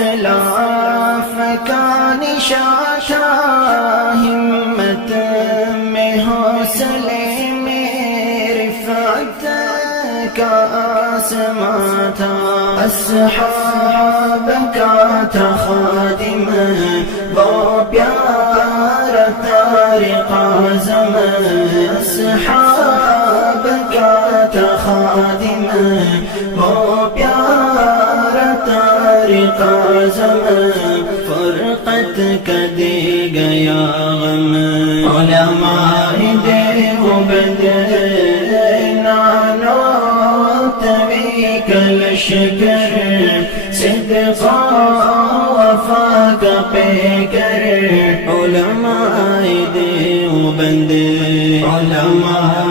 اسلاف کا نشاں تھا، ہمت میں حوصلے میں رفعت کا آسمان تھا، اصحاب کا تھا خادم وہ پیارا طارق اعظم، اصحاب کا تھا خادم وہ پیارا طارق اعظم، فرقت کا دے گیا غم، علماء دیوبند لشکر صدق وفا کا پیکر، علماء دیوبند علماء